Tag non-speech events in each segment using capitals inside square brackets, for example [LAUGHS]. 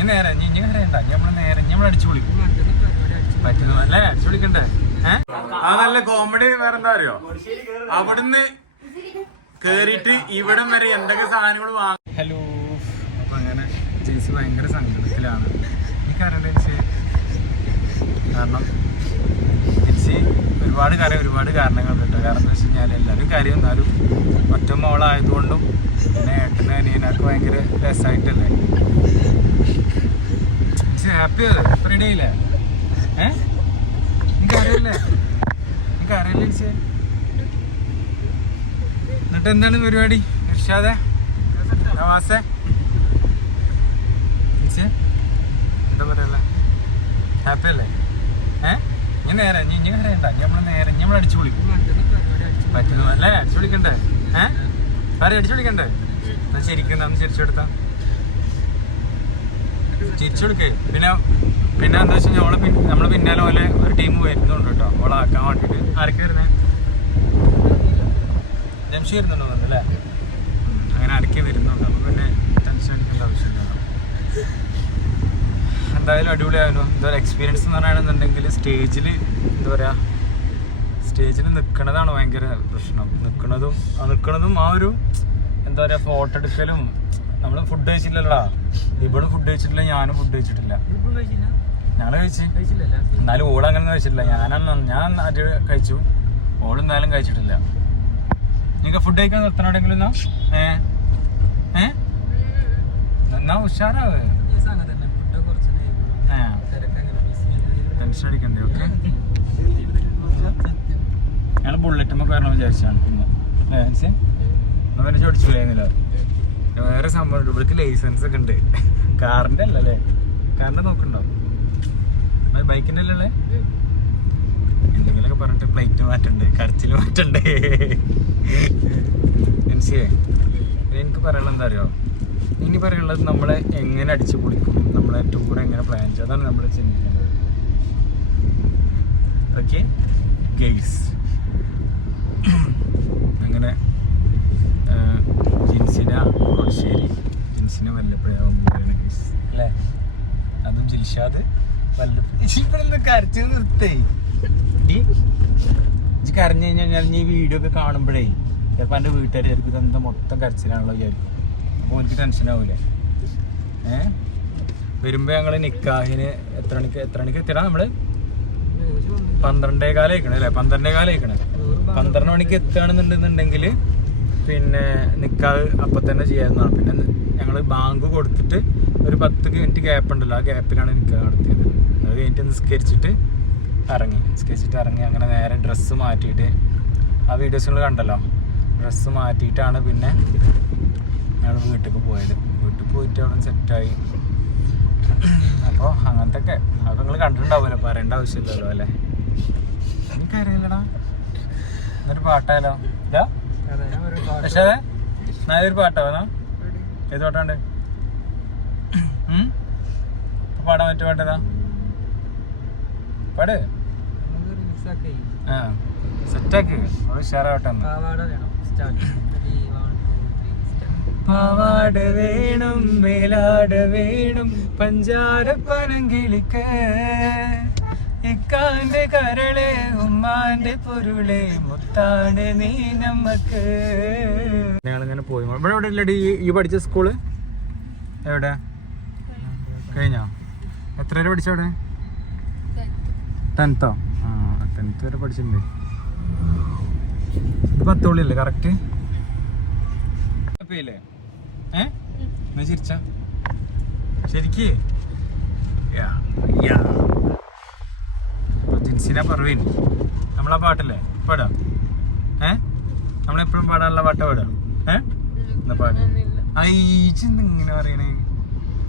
ഇനി നേരെ ഇനി ഇനി കരയണ്ട ഇനി നേരെ നമ്മൾ അടിച്ചു വിളിക്കും പറ്റുന്നു അല്ലേ? അടിച്ചു വിളിക്കണ്ടേ ഏഹ് ആ നല്ല കോമഡി വേറെ എന്താ അറിയോ? അവിടുന്ന് കേറിയിട്ട് ഇവിടം വരെ എന്തൊക്കെ സാധനങ്ങൾ വാങ്ങും ഹലോ. അപ്പൊ അങ്ങനെ ചേച്ചി ഭയങ്കര സങ്കടത്തിലാണ്. എനിക്കറിയണ്ട ചേച്ചി കാരണം ചേച്ചി ഒരുപാട് കാര്യം ഒരുപാട് കാരണങ്ങളുണ്ട്. കേട്ടോ കാരണം എന്താ വെച്ച് കഴിഞ്ഞാൽ എല്ലാവരും കാര്യം എന്നാലും ഒറ്റ മോളായതുകൊണ്ടും എന്നിട്ട് എന്താണ് പരിപാടി? ഇർഷാദെ? നവാസെ? എന്താ നേരെ നേരെ നമ്മൾ അടിച്ചു വിളിക്കും വിളിക്കണ്ടേ ഏ? പറ അടിച്ചു വിളിക്കണ്ടേ എന്നാ ശരിക്കും ഒന്ന് ചിരിച്ചു ചിരിച്ചെടുക്കേ. പിന്നെ പിന്നെ എന്താ വെച്ച് കഴിഞ്ഞാൽ ഓളെ പിന്നാലെ പോലെ ഒരു ടീം വരുന്നുണ്ട് കേട്ടോ. ഓളെ ആക്കാൻ വേണ്ടിട്ട്. ആരൊക്കെ ജംഷി വരുന്നുണ്ടോ അല്ലേ? അങ്ങനെ ആരൊക്കെ വരുന്നുണ്ട്. അപ്പൊ പിന്നെ ടെൻഷൻ അടിക്കേണ്ട ആവശ്യമില്ല. എന്തായാലും അടിപൊളിയായാലും എന്താ പറയുക എക്സ്പീരിയൻസ് എന്ന് പറയുകയാണെന്നുണ്ടെങ്കിൽ സ്റ്റേജിൽ എന്താ പറയുക സ്റ്റേജിൽ നിൽക്കണതാണ് ഭയങ്കര പ്രശ്നം. നിൽക്കുന്നതും ആ നിൽക്കണതും ആ ഒരു എന്താ പറയാ ഫോട്ടോ എടുക്കലും നമ്മൾ ഫുഡ് കഴിച്ചില്ലല്ലോടാ. ഇവിടെ ഫുഡ് കഴിച്ചിട്ടില്ല ഞാനും ഫുഡ് കഴിച്ചിട്ടില്ല. ഞങ്ങൾ കഴിച്ച്. എന്നാലും ഓട് അങ്ങനെ കഴിച്ചിട്ടില്ല. ഞാനാ ഞാൻ കഴിച്ചു. ഓട് എന്തായാലും കഴിച്ചിട്ടില്ല. നിങ്ങൾക്ക് ഫുഡ് കഴിക്കാൻ നിർത്തണമെങ്കിലും എന്നാ? ഏ? ഏ? എന്നാ ഉഷാറാവ്. Tension അടിക്കണ്ടേ okay? [LAUGHS] ഞങ്ങൾ ബുള്ളറ്റുമ്മ കയറണം വിചാരിച്ചാണ് പിന്നെ ഏ അവനെ ചോദിച്ചു പോയിരുന്നില്ല. വേറെ സംഭവം ഇവിടേക്ക് ലൈസൻസ് ഒക്കെ ഉണ്ട്. കാറിന്റെ അല്ലല്ലേ കാറിന്റെ നോക്കണ്ടോ ബൈക്കിന്റെ അല്ലല്ലേ എന്തെങ്കിലുമൊക്കെ പറഞ്ഞിട്ട് പ്ലേറ്റ് മാറ്റണ്ട് കരച്ചിൽ മാറ്റണ്ട്. മനസ്സിലേ എനിക്ക് പറയാനുള്ള എന്താ അറിയോ? ഇനി പറയാനുള്ളത് നമ്മളെ എങ്ങനെ അടിച്ചു പൊളിക്കും. നമ്മളെ ടൂർ എങ്ങനെ പ്ലാൻ ചെയ്യും. അതാണ് നമ്മൾ ചിന്തിക്കുന്നത് ഓക്കെ ഗെയ്സ് അങ്ങനെ ജിൻസിന കൊടശ്ശേരി ജിൻസിന വല്ലപ്പോഴാവും പോവുകയാണ് ഗെയ്സ് അല്ലേ ജിൽഷാദ് വല്ലപ്പോഴും കരച്ചു നിർത്തേ. ഇജ്ജ് കരഞ്ഞു കഴിഞ്ഞാൽ ഈ വീഡിയോ ഒക്കെ കാണുമ്പോഴേ ചിലപ്പോൾ എന്റെ വീട്ടുകാർ ചിലപ്പോൾ ഇതെന്താ മൊത്തം കരച്ചിലാണല്ലോ വിചാരിക്കും. അപ്പോൾ എനിക്ക് ടെൻഷൻ ആവൂലേ? ഏ? വരുമ്പോൾ ഞങ്ങൾ നിക്കാഹിന് എത്ര മണിക്ക് എത്ര മണിക്ക് എത്തിയടാ നമ്മൾ? പന്ത്രണ്ടേ കാലം അയക്കണേ അല്ലേ? പന്ത്രണ്ടേ കാലം അയക്കണേ പന്ത്രണ്ട് മണിക്ക് എത്തുകയാണെന്നുണ്ടെന്നുണ്ടെങ്കിൽ പിന്നെ നിക്കാഹ് അപ്പം തന്നെ ചെയ്യാവുന്നതാണ്. പിന്നെ ഞങ്ങൾ ബാങ്ക് കൊടുത്തിട്ട് ഒരു പത്ത് മിനിറ്റ് ഗ്യാപ്പ് ഉണ്ടല്ലോ ആ ഗ്യാപ്പിലാണ് എനിക്ക് നടത്തിയത്. അത് കഴിഞ്ഞിട്ട് നിസ്കരിച്ചിട്ട് ഇറങ്ങി. നിസ്കരിച്ചിട്ട് ഇറങ്ങി അങ്ങനെ നേരെ ഡ്രസ്സ് മാറ്റിയിട്ട് ആ വീഡിയോസ് നിങ്ങൾ കണ്ടല്ലോ? ഡ്രസ്സ് മാറ്റിയിട്ടാണ് പിന്നെ ഞങ്ങൾ വീട്ടിലേക്ക് പോയത്. വീട്ടിൽ പോയിട്ട് അവിടെ സെറ്റായി അപ്പോൾ അങ്ങനത്തെ ഒക്കെ അതൊക്കെ നിങ്ങൾ കണ്ടിട്ടുണ്ടാവുമല്ലോ പറയേണ്ട ആവശ്യമില്ലല്ലോ അല്ലേ? എനിക്കറിയില്ലടാ എന്നൊരു പാട്ടായാലോ? ഇതാ? പക്ഷേ നല്ലൊരു പാട്ടാവനോ ഏത് പാട്ടാണ്ട് പാടാൻ പറ്റും പാട്ടേതാ പാട്. ആ സെറ്റാക്ക്. ഉഷാറാവട്ടെ പാവാട വേണം. മേലാട വേണം പഞ്ചാര പനങ്കിളിക്ക് ഇക്കാന്റെ കരളെ ഉമ്മാന്റെ പൊരുളെ മുത്താണ് നീ നമ്മക്ക്. ഞങ്ങളിങ്ങനെ പോയി. ഇവിടെ എവിടെ ഇല്ലടി ഈ പഠിച്ച സ്കൂൾ? എവിടെ? കഴിഞ്ഞോ? എത്ര വരെ പഠിച്ചവിടെ ടെൻത്തോ ആ ടെൻത്ത് വരെ പഠിച്ചിട്ടുണ്ട്. ഇത് പത്തോളിയല്ലേ കറക്റ്റ് ല്ലേ ഏ? എന്നാ ചിരിച്ച? ശരിക്ക്? ജിൻസിനെ പറവീൻ നമ്മളാ പാട്ടല്ലേ? പാടാം. ഏ? നമ്മളെപ്പോഴും പാടാനുള്ള പാട്ട പാടാം. ഏ? എന്നാ ഐ അയ്യെന്ത് ഇങ്ങനെ പറയണേ?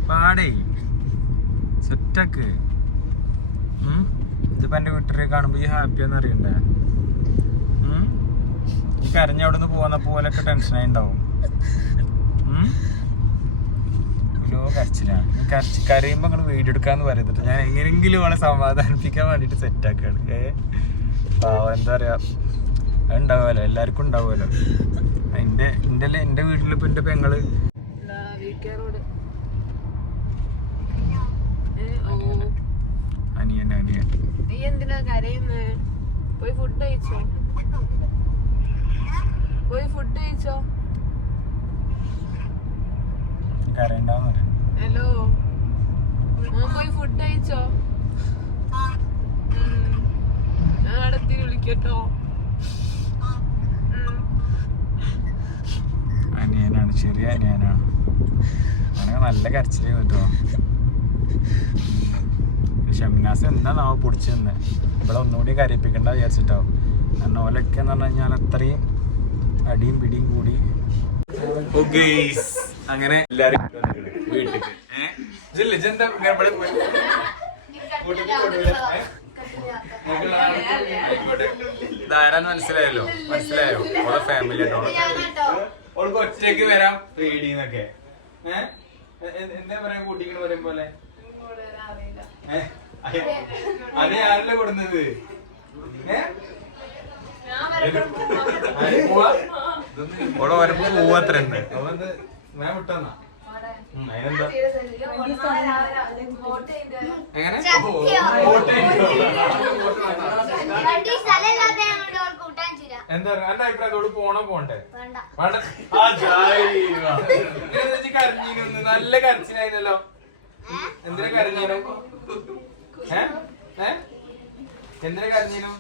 പാടേ. സെറ്റാക്ക്? ഇതിപ്പോ എന്റെ വീട്ടിലെ കാണുമ്പോ ഈ ഹാപ്പിയാന്ന് അറിയണ്ടേ? ഈ കരഞ്ഞ അവിടെ നിന്ന് പോകുന്ന പോലൊക്കെ ടെൻഷനായി ഉണ്ടാവും. കരച്ചിലാണ് കരച്ച് കരയുമ്പോ നിങ്ങൾ വീഡിയോ എടുക്കാന്ന് പറയുന്നുണ്ട് ഞാൻ എങ്ങനെങ്കിലും അവളെ സമാധാനിപ്പിക്കാൻ വേണ്ടിട്ട് സെറ്റ് ആക്കാണ്. ഏ? എന്താ പറയാ? ഉണ്ടാവുമല്ലോ. എല്ലാവർക്കും ഉണ്ടാവുമല്ലോ. എന്റെ എന്റെ എന്റെ വീട്ടിലിപ്പോ എന്റെ പെങ്ങൾ? നീ എന്തിനാ കരയുന്നേ? പോയി ഫുഡ് കഴിച്ചോ? പോയി ഫുഡ് കഴിച്ചോ? ഹലോ മോൻ പോയി ഫുഡ് കഴിച്ചോ? ഞാൻ അടുത്ത് വിളിക്കട്ടോ. അനിയനാണ് ചെറിയ അനിയനാണ്. അങ്ങനെ നല്ല കരച്ചിൽ കേട്ടോ. ഷംനാസ് എന്താണാവോ തന്നെ ഇവിടെ ഒന്നുകൂടി കരയിപ്പിക്കണ്ട വിചാരിച്ചിട്ടാവും. കാരണം ഓലൊക്കെ എന്ന് പറഞ്ഞു കഴിഞ്ഞാൽ അത്രയും അടിയും പിടിയും കൂടി. അങ്ങനെ എല്ലാരും ധാരാന്ന് മനസ്സിലായല്ലോ? മനസ്സിലായോ? ഓളെ ഫാമിലി ആയിട്ടോ ഓൾക്ക് ഒറ്റയ്ക്ക് വരാം. പേടിന്നൊക്കെ. ഏഹ് എന്താ പറയാ? കൂട്ടിക്കണ പറയും പോലെ? അത്. ആരല്ലേ കൊടുന്നത് ഏഹ് ഓളെ വരുമ്പോ പോവാത്ര ഞാൻ വിട്ടെന്നാ? എങ്ങനെ? എന്താ എന്റെ അഭിപ്രായത്തോട് പോണോ പോണ്ടേ? വേണ്ട. വേണ്ട. ആ, ജായി. ഇങ്ങനെ നല്ല കരച്ചിലായിരുന്നല്ലോ. എന്തിനാ കരഞ്ഞീനു? എന്തിനാ കരഞ്ഞീനു?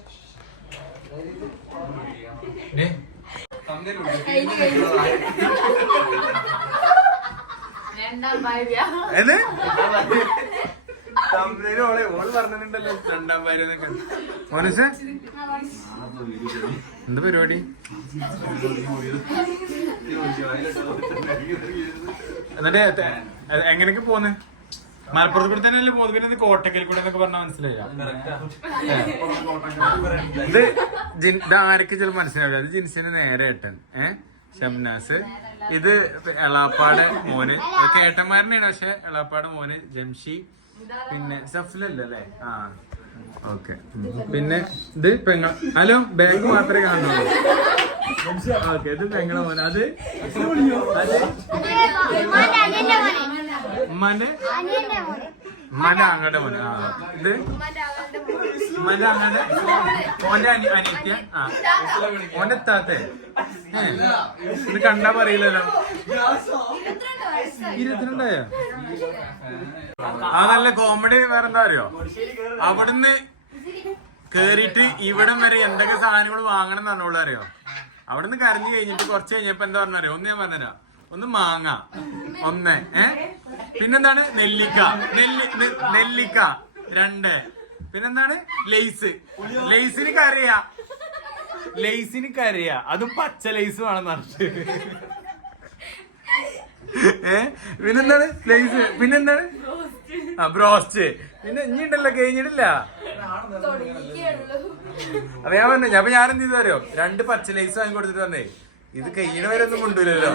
ഓളെ ഓൾ പറഞ്ഞിട്ടുണ്ടല്ലോ രണ്ടാം ഭാര്യ എന്താ പരിപാടി? എന്നിട്ട് എങ്ങനെയൊക്കെ പോന്ന്? മലപ്പുറത്ത് കൂടെ തന്നെയല്ലേ പോകുന്നത് പിന്നെ ഇത് കോട്ടക്കൽ കൂടെ എന്നൊക്കെ പറഞ്ഞാൽ മനസ്സിലായില്ല ഇത് ജിൻ- ഇത് ആരൊക്കെ ചില മനസ്സിലാവില്ല ഇത് ജിൻസിന് നേരെ ഏട്ടൻ ഏ ഷംനാസ് ഇത് എളാപ്പാട് മോന് ഇതൊക്കെ ഏട്ടന്മാരനെയാണ് പക്ഷെ എളാപ്പാട് മോന് ജംഷി പിന്നെ സഫലല്ലേ ആ ഓക്കെ പിന്നെ ഇത് പെങ്ങ ഹലോ ബാഗ് മാത്രമേ കാണുന്നുള്ളൂ ഓക്കെ ഇത് പെങ്ങളെ മോനെ അത് മോനെ മോനെ അങ്ങടെ മോനെ. ആ ഇത്? മന അങ്ങടെ ഓന്റെ അനി അനിയത്തിയ? ആ. ഓന്റെ താത്തെ. ഇത് കണ്ടാ പറയില്ലല്ലോ. ഇരുപത്തിരണ്ടായോ? ആ നല്ല കോമഡി വേറെന്താ അറിയോ? അവിടുന്ന് കേറിയിട്ട് ഇവിടം വരെ എന്തൊക്കെ സാധനങ്ങൾ വാങ്ങണം എന്ന് പറഞ്ഞോളൂ അറിയോ? അവിടുന്ന് കരഞ്ഞു കഴിഞ്ഞിട്ട് കുറച്ച് കഴിഞ്ഞപ്പോ എന്താ പറഞ്ഞറിയോ? ഒന്ന് ഞാൻ പറഞ്ഞുതരാം. ഒന്ന് മാങ്ങ. ഒന്ന് ഏ? പിന്നെന്താണ്? നെല്ലിക്ക. നെല്ലി നെല്ലിക്ക. രണ്ട്. പിന്നെന്താണ്? ലെയ്സ് ലെയ്സിന് കരയ ലെയ്സിന് കരയ അതും പച്ച ലെയ്സ് വേണമെന്ന് പറഞ്ഞിട്ട് ഏ? പിന്നെന്താണ്? ലെയ്സ് പിന്നെന്താണ്? ആ ബ്രോസ്റ്റ്. പിന്നെ ഇനി ഉണ്ടല്ലോ കഴിഞ്ഞിട്ടില്ല. അപ്പൊ ഞാൻ പറഞ്ഞു അപ്പൊ ഞാൻ എന്ത് ചെയ്തു അറിയോ? രണ്ട് പച്ച ലേസ് വാങ്ങി കൊടുത്തിട്ട് വന്നേ. ഇത് ഒന്നും കൊണ്ടുവരല്ലോ